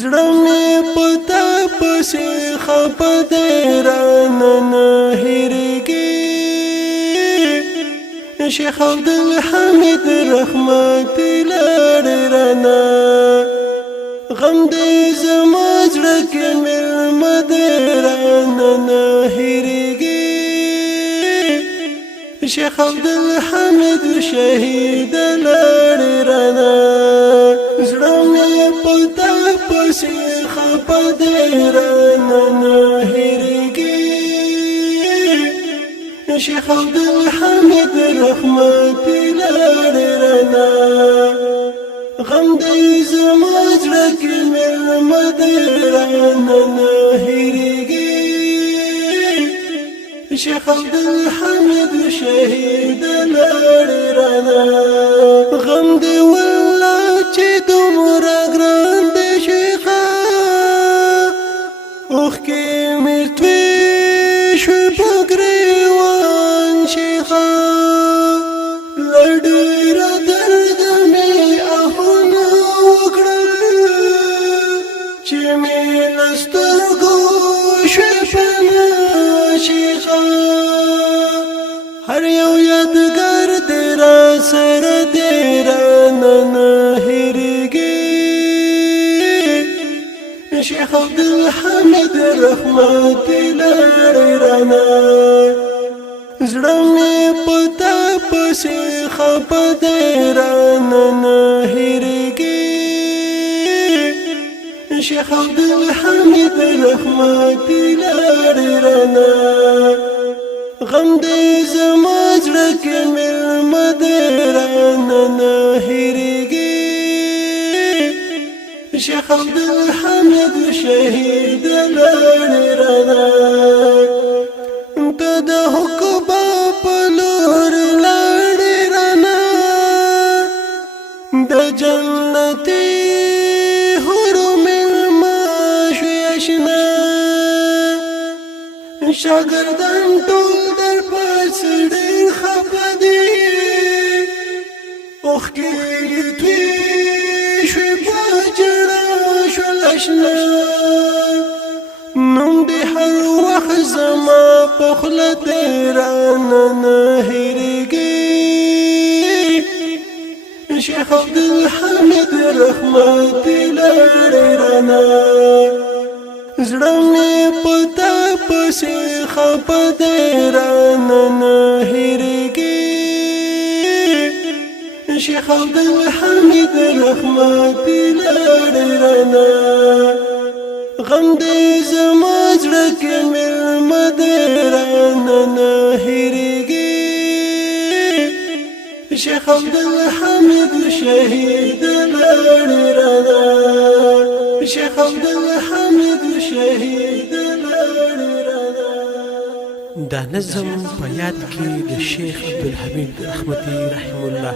زړه مې پتا پسې خپه دی رانه نه هېرېږي شیخ عبدالحمید رحمتي لاړې رانه غم دې زما زړه کې مېلمه دی رانه نه هېرېږي شیخ عبدالحمید شهید لاړې رانه زړه مې پتا پسې خپه دی رانه نه هېرېږي شیخ عبدالحمید رحمتي لاړې رانه غم دې زما زړه کې مېلمه دی رانه نه هېرېږي شیخ عبدالحمید شهید لاړې رانه غم دې والله چې دومره ګران دی شیخه اوښکې مې توی شوې په ګریوان شیخه له ډېره درده مې آهونه وکړل چې مې له سترګو شوې پناه شیخه هر یو یادګار دې راسره دی رانه نه هېرېږي شیخ عبدالحمید رحمتي لاړې رانه زړه مې پتا پسې خپه دی رانه نه هېرېږي شیخ عبدالحمید رحمتي لاړې رانه غم دې زما زړه کې مېلمه دی رانه نه هېرېږي شیخ عبدالحمید شهید لاړې رانه ته د حقبا په لور لاړې رانه د جنتي حورو مېلمه شوې اشنا شاګردان ټول در پسې ډېر خفه دي اوښکې یې توی شوې په ژړا شول اشنا نوم دې هر وخت زما په خوله دی رانه نه هېرېږي شیخ عبدالحمید رحمتي لاړې رانه زړه مې پتا پسې خپه دی رانه نه هېرېږي شیخ عبدالحمید رحمتي لاړې رانه غم دې زما زړه کې مېلمه دی رانه نه هېرېږي شیخ عبدالحمید شهید لاړې رانه شیخ عبدالحمید شهید لاړې رانه دا نظم په یاد کې د شیخ عبدالحمید رحمتي رحم الله